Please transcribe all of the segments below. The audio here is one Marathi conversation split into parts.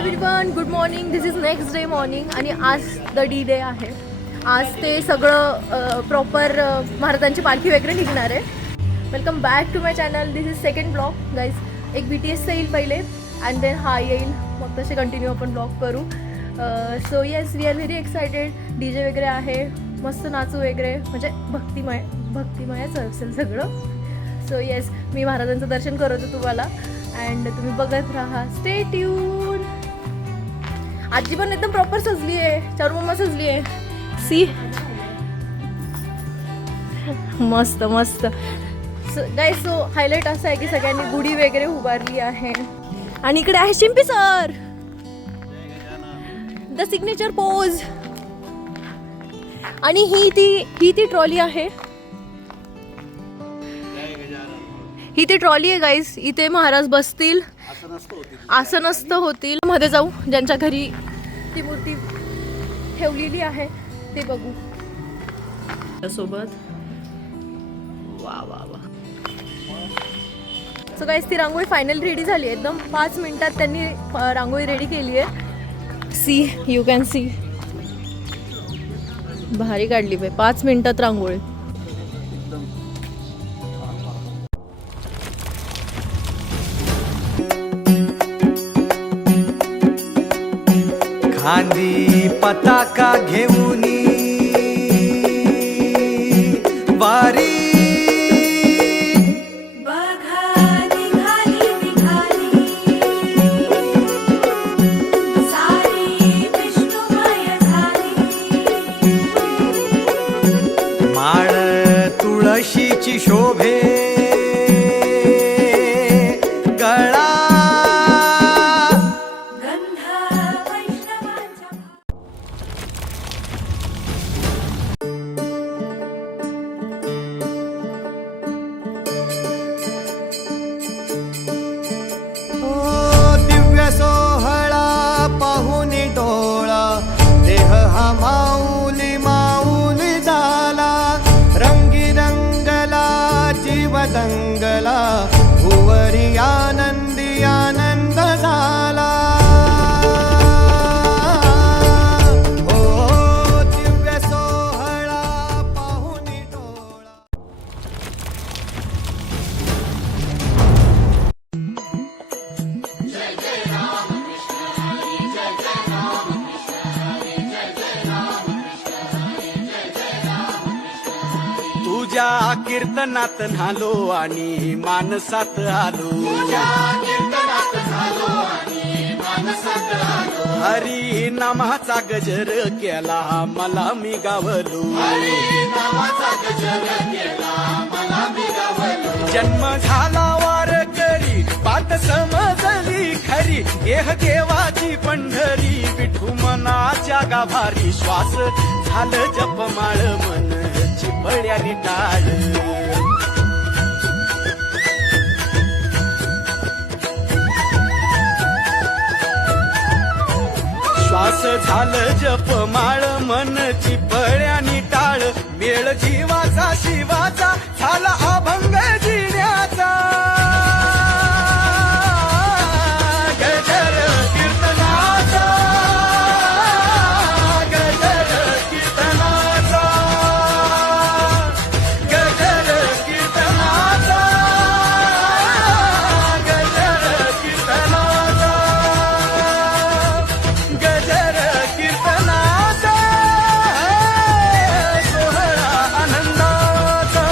Everyone, good morning. This is next day morning आणि आज द डी डे आहे. आज ते सगळं प्रॉपर महाराजांची पालखी वगैरे निघणार आहे. Welcome back to my channel. This is second blog guys. एक BTSचा येईल पहिले अँड देन हा येईल, मग तसे कंटिन्यू आपण ब्लॉग करू. So yes, we are very excited. DJ वगैरे आहे, मस्त नाचू वगैरे, म्हणजे भक्तिमयच असेल सगळं. सो येस, मी महाराजांचं दर्शन करवतो तुम्हाला अँड तुम्ही बघत राहा. Stay tune. आजी पण एकदम प्रॉपर सजली आहे, चारुमम्मा सजली आहे. सी, मस्त मस्त. गाईस, सो हायलाईट असं आहे की सगळ्यांनी गुढी वगैरे उभारली आहे. आणि इकडे आहे चिंपी सर, द सिग्नेचर पोज. आणि ही ती ट्रॉली आहे, ही ती ट्रॉली आहे गाईस. इथे महाराज बसतील, आसनस्थ होतील. मध्ये जाऊ, ज्यांच्या घरी ती मूर्ती ठेवलेली आहे ते बघू सोबत. वा वा वा. सो गाईस, ती रांगोळी फायनल रेडी झाली आहे. एकदम 5 मिनिटात त्यांनी रांगोळी रेडी केली आहे. See, you can see. भारी काढली बाई, 5 मिनिटात रांगोळी. खांदी पताका घेऊनी वारी माळ तुळशीची शोभे गळा. दिव्य सोहळा पाहुनी डोळा, देह हा माऊली माऊली झाला. रंगी रंगला जीव दंगला, भुवरी आनंदी आनंद झाला. हो दिव्य सोहळा पाहुनी डोळा. तुझ्या कीर्तनात नालो आणि मानसात आलो. हरी नामाचा गजर केला मला मी गावलो. जन्म झाला वारकरी, बात समजली खरी. देह देवाची पंढरी, विठू मनाच्या गाभारी. श्वास झालं जपमाळ, मन चिपळ्यानी टाळ. श्वास झालं जपमाळ, मन चिपळ्यानी टाळ. मेळ जीवाचा शिवाचा, झाला अभंग जिण्याचा. गजर कीर्तनाचा, गजर कीर्तनाचा, गजर कीर्तनाचा, गजर कीर्तनाचा, गजर कीर्तनाचा. सोहळा आनंदाचा.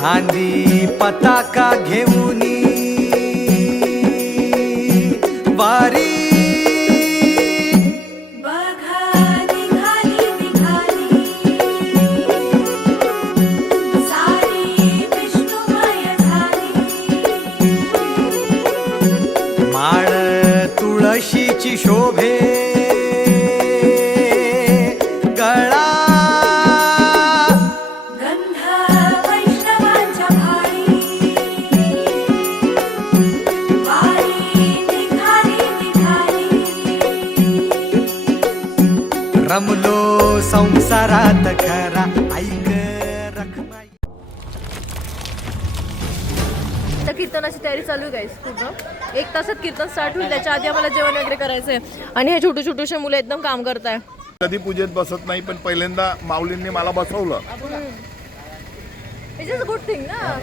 खांदी पताका घेऊनी वारी माळ तुळशीची शोभे गळा रमलो संसारात खरा ऐक रखमाई. आता कीर्तनाची तयारी चालू आहे गाईस. पूर्ण 1 तासात कीर्तन स्टार्ट होईल. त्याच्या आधी आम्हाला जेवण वगैरे करायचंय. आणि हे छोटे छोटेसे मुलं एकदम काम करताय. कधी पूजेत बसत नाही पण पहिल्यांदा माऊलींनी मला बसवलं. It is a good thing ना.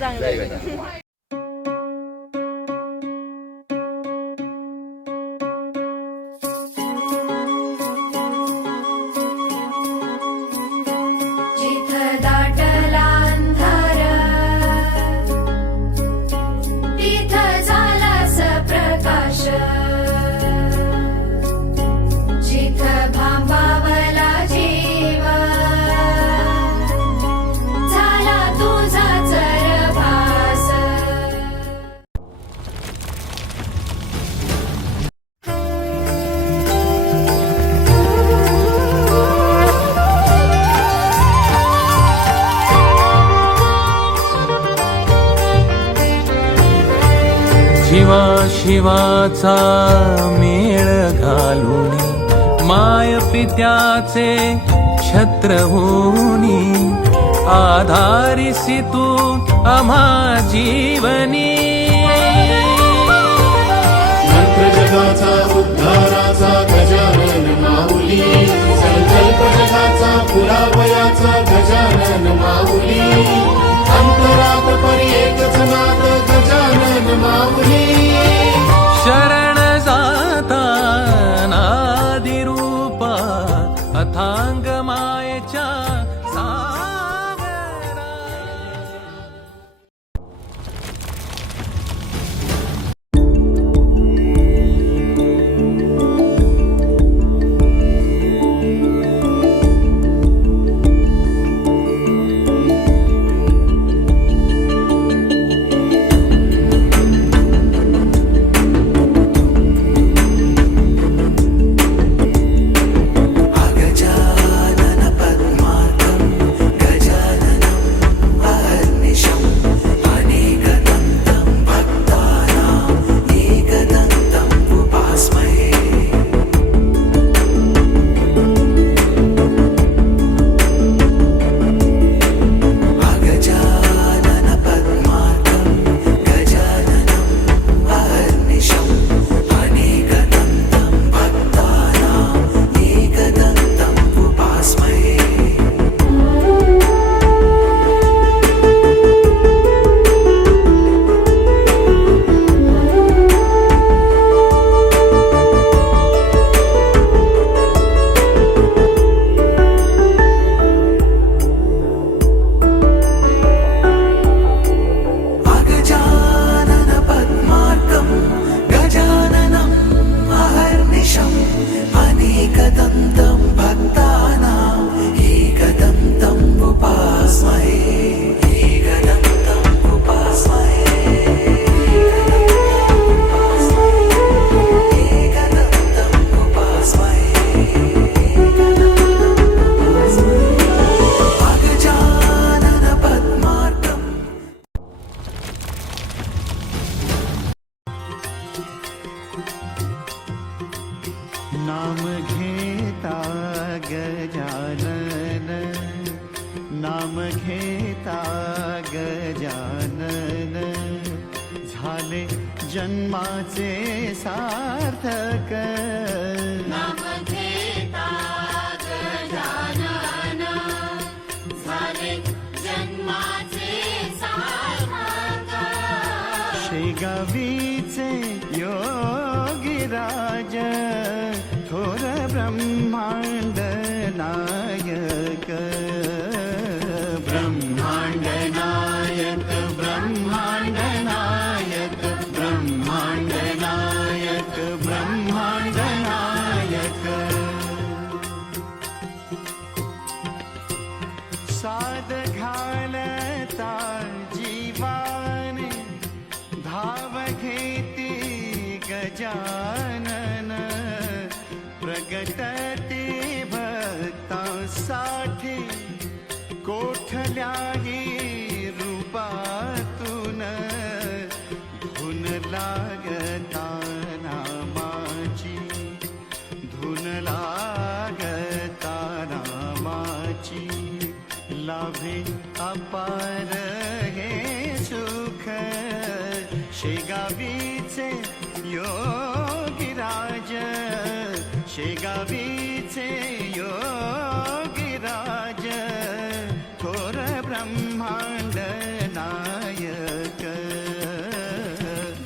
चांगलं आहे. शिवा शिवाचा मेळ घालूनी माय पित्याचे छत्र होनी आधारिसी तू आम्हा जीवनी. मंत्र जगाचा उद्धाराचा गजानन माऊली संकल्प जगाचा पुरावयाचा गजानन माऊली अंतरात परी एकच नाद गजानन माऊली. शरण जाता नादी रूपा अथांग मायेच्या सागरा. नाम घेता गजानन नाम घेता गजानन झाले जन्माचे सार्थक. नाम घेता गजानन झाले जन्माचे सार्थक. शेगावीचे योगीराज थोर ब्रह्मांड नायक. ब्रह्मांड नायक अपार हे सुख शेगावीचे योगीराज शेगावीचे योगीराज थोर ब्रह्मांड नायक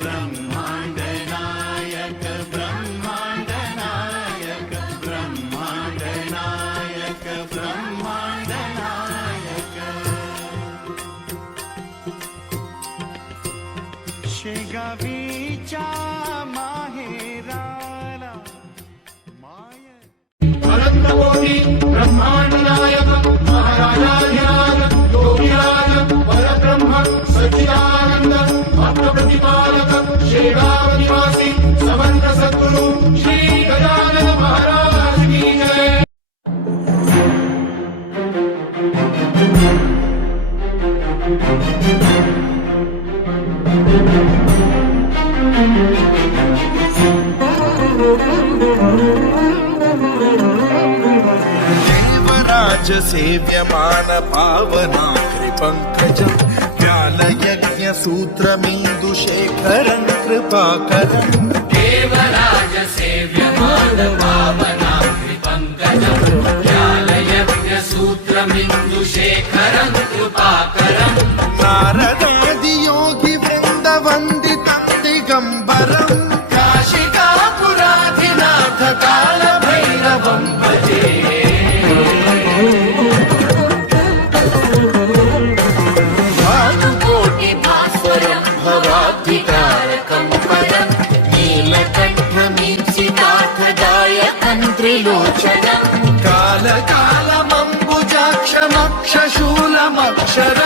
ब्रह्मांड नायक ब्रह्मांड नायक ब्रह्मांड नायक ब्रह्मांड नायक शेगावीच्या माहेराला माय अनंतकोटी ब्रह्मांड नायक महाराजाधिराज योगीराज परब्रह्म सच्चिदानंद भक्त प्रतिपालक शेगाव निवासी समंत सद्गुरु श्री गजानन महाराज की जय. देवराज सेव्यमान पावना कृपंकज ज्ञानयज्ञ सूत्रमिन्दुशेखरं कृपाकरं देवराज सेव्यमान पावना कृपंकजं ज्ञानयज्ञ सूत्रमिन्दुशेखरं कृपाकरं नारदादि योगी वृन्द वन्दितं दिगम्बरं काशिकापुराधिनाथ कालभैरवं भजे भानुकोटि भास्वरं भवाब्धिकारकं परं नीलकण्ठमीप्सितार्थदायकं त्रिलोचनम् कालकालमम्बुजाक्षमक्षशूलमक्षर